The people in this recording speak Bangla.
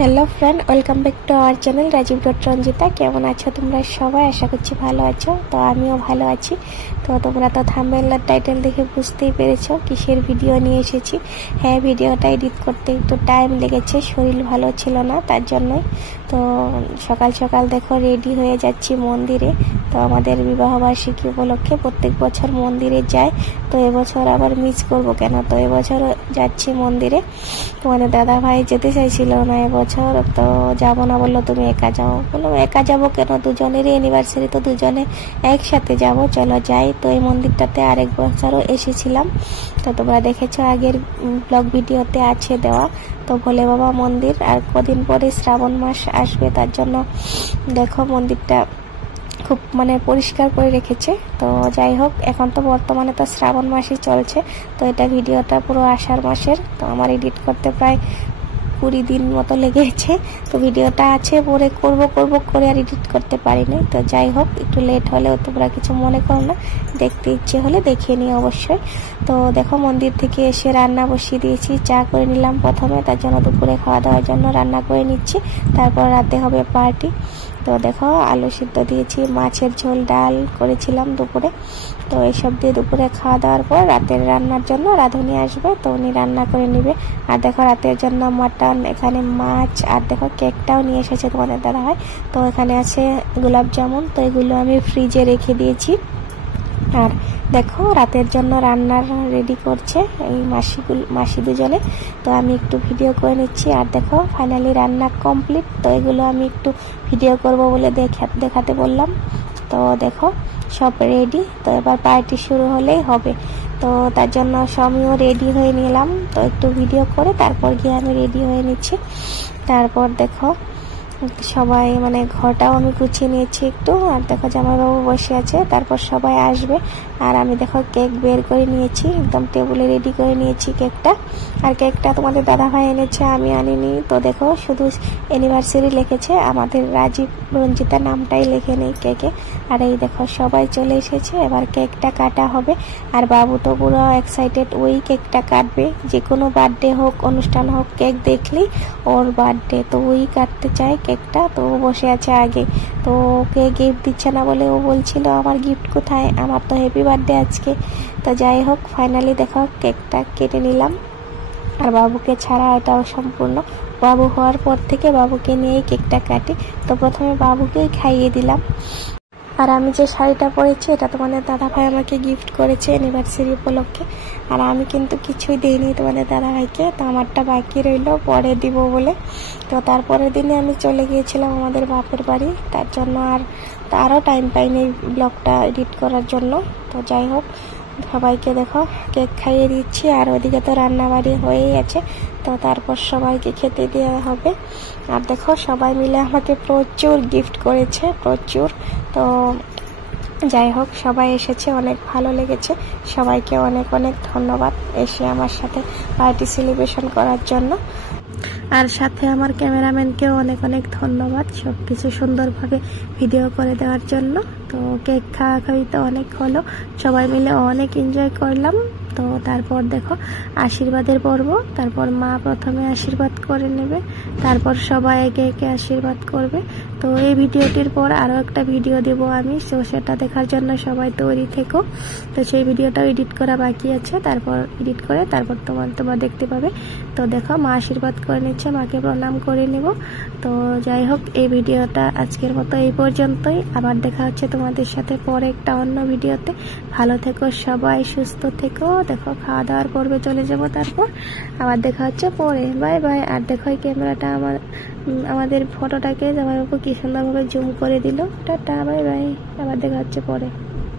Hello friend, welcome back to our channel Rajib dot Ranjita. কেমন আছো তোমরা সবাই? আশা করছি ভালো আছো। তো আমিও ভালো আছি। তো তোমরা তো থাম্বনেল আর টাইটেল দেখে বুঝতেই পেরেছো কিসের ভিডিও নিয়ে এসেছি। হ্যাঁ, ভিডিওটা এডিট করতে একটু টাইম লেগেছে, শরীর ভালো ছিল না, তার জন্যই। তো সকাল সকাল দেখো রেডি হয়ে যাচ্ছি মন্দিরে। তো আমাদের বিবাহবার্ষিকী উপলক্ষে প্রত্যেক বছর মন্দিরে যাই। তো এবছর আবার মিস করব কেন, তো এবছর যাচ্ছি মন্দিরে। তোমাদের দাদা ভাই যেতে চাইছিল না এবছর, তো যাবো না, বললো তুমি একা যাও। বললাম একা যাবো কেন, দুজনেরই অ্যানিভার্সারি, তো দুজনে একসাথে যাব, চলো যাই। তো এই মন্দিরটাতে আরেক বছরও এসেছিলাম, তো তোমরা দেখেছো আগের ব্লগ ভিডিওতে আছে দেওয়া। তো ভোলে বাবা মন্দির, আর কদিন পরে শ্রাবণ মাস আসবে, তার জন্য দেখো মন্দিরটা খুব পরিষ্কার করে রেখেছে। তো যাই হোক, এখন তো বর্তমানে তো শ্রাবণ মাসই চলছে। তো এটা ভিডিওটা পুরো আষাঢ় মাসের। তো আমার এডিট করতে প্রায় 20 দিন মতো লেগেছে। তো ভিডিওটা আছে, পরে করব করে আর এডিট করতে পারিনি। তো যাই হোক, একটু লেট হলেও তোমরা কিছু মনে করো না, দেখতে ইচ্ছে হলে দেখিয়ে নিই অবশ্যই। তো দেখো মন্দির থেকে এসে রান্না বসিয়ে দিয়েছি, চা করে নিলাম প্রথমে, তার জন্য দুপুরে খাওয়া দাওয়ার জন্য রান্না করে নিচ্ছি। তারপর রাতে হবে পার্টি। তো দেখো আলু সিদ্ধ দিয়েছি, মাছের ঝোল, ডাল করেছিলাম দুপুরে। তো এইসব দিয়ে দুপুরে খাওয়া দাওয়ার পর রাতের রান্নার জন্য রাঁধুনি আসবে, তো উনি রান্না করে নিবে। আর দেখো রাতের জন্য মাটন, এখানে মাছ, আর দেখো কেকটাও নিয়ে এসেছে তোমাদের দাদা হয়। তো এখানে আছে গোলাপ জামুন, তো এগুলো আমি ফ্রিজে রেখে দিয়েছি। আর দেখো রাতের জন্য রান্নার রেডি করছে এই মাসি দুজনে। তো আমি একটু ভিডিও করে নিচ্ছি। আর দেখো ফাইনালি রান্না কমপ্লিট। তো এগুলো আমি একটু ভিডিও করব বলে দেখাতে বললাম। তো দেখো সব রেডি। তো এবার পার্টি শুরু হলেই হবে। তো তার জন্য আমিও রেডি হয়ে নিলাম। তো একটু ভিডিও করে তারপর গিয়ে আমি রেডি হয়ে নিচ্ছি। তারপর দেখো সবাই ঘরটাও আমি গুছিয়ে নিয়েছি একটু। আর দেখো জামাইবাবু বসে আছে, তারপর সবাই আসবে। আর আমি দেখো কেক বের করে নিয়েছি, একদম টেবিলে রেডি করে নিয়েছি কেকটা। আর কেকটা তোমাদের দাদা ভাই এনেছে, আমি আনিনি। তো দেখো শুধু অ্যানিভার্সারি লিখেছে, আমাদের রাজীব রঞ্জিতা নামটাই লেখে নেই কেকে। আর এই দেখো সবাই চলে এসেছে, এবার কেকটা কাটা হবে। আর বাবু তো পুরো এক্সাইটেড, ওই কেকটা কাটবে। যে কোনো বার্থডে হোক, অনুষ্ঠান হোক, কেক দেখলেই ওর বার্থডে, তো ওই কাটতে চায় কেকটা। তো ও বসে আছে আগে। তো ওকে গিফট দিচ্ছে না বলে ও বলছিল আমার গিফট কোথায়, আমার তো হ্যাপি বার্থডে আজকে। তো যাই হোক, ফাইনালি দেখো কেকটা কেটে নিলাম। আর বাবুকে ছাড়া এটাও সম্পূর্ণ। বাবু হওয়ার পর থেকে বাবুকে নিয়েই কেকটা কাটি। তো প্রথমে বাবুকেই খাইয়ে দিলাম। আর আমি যে শাড়িটা পরেছি এটা তোমাদের দাদা ভাই আমাকে গিফট করেছে অ্যানিভার্সারি উপলক্ষে। আর আমি কিন্তু কিছুই দিইনি তোমাদের দাদা ভাইকে, তো আমারটা বাকি রইল, পরে দিব বলে। তো তারপরের দিনে আমি চলে গিয়েছিলাম আমাদের বাপের বাড়ি, তার জন্য আরও টাইম পাইনি ব্লগটা এডিট করার জন্য। তো যাই হোক, সবাইকে দেখো কেক খাইয়ে দিচ্ছি। আর ওইদিকে তো রান্না বাড়ি হয়েই আছে, তো তারপর সবাইকে খেতে দেওয়া হবে। আর দেখো সবাই মিলে আমাকে প্রচুর গিফট করেছে, প্রচুর। তো যাই হোক, সবাই এসেছে, অনেক ভালো লেগেছে। সবাইকে অনেক অনেক ধন্যবাদ এসে আমার সাথে পার্টি সেলিব্রেশন করার জন্য। আর সাথে আমার ক্যামেরাম্যানকেও অনেক অনেক ধন্যবাদ সব কিছু সুন্দরভাবে ভিডিও করে দেওয়ার জন্য। তো কেক খাওয়াখাওয়ি তো অনেক হলো, সবাই মিলে অনেক এনজয় করলাম। তো তারপর দেখো আশীর্বাদের পর্ব। তারপর মা প্রথমে আশীর্বাদ করে নেবে, তারপর সবাই একে একে আশীর্বাদ করবে। তো এই ভিডিওটির পর আরও একটা ভিডিও দেব আমি, তো সেটা দেখার জন্য সবাই তৈরি থেকো। তো সেই ভিডিওটাও এডিট করা বাকি আছে, তারপর এডিট করে তারপর তোমরা দেখতে পাবে। তো দেখো মা আশীর্বাদ করে নিচ্ছে, মাকে প্রণাম করে নেব। তো যাই হোক, এই ভিডিওটা আজকের মতো এই পর্যন্তই। আবার দেখা হচ্ছে তোমাদের সাথে পরে একটা অন্য ভিডিওতে। ভালো থেকো সবাই, সুস্থ থেকো। দেখো খাওয়া দাওয়ার পর্বে চলে যাব, তারপর আবার দেখা হচ্ছে পরে। Bye bye. আর দেখো এই ক্যামেরাটা আমাদের ফটোটাকে জামাইবাবু কি সুন্দরভাবে জুম করে দিল। টাটা, বাই বাই, আবার দেখা হচ্ছে পরে।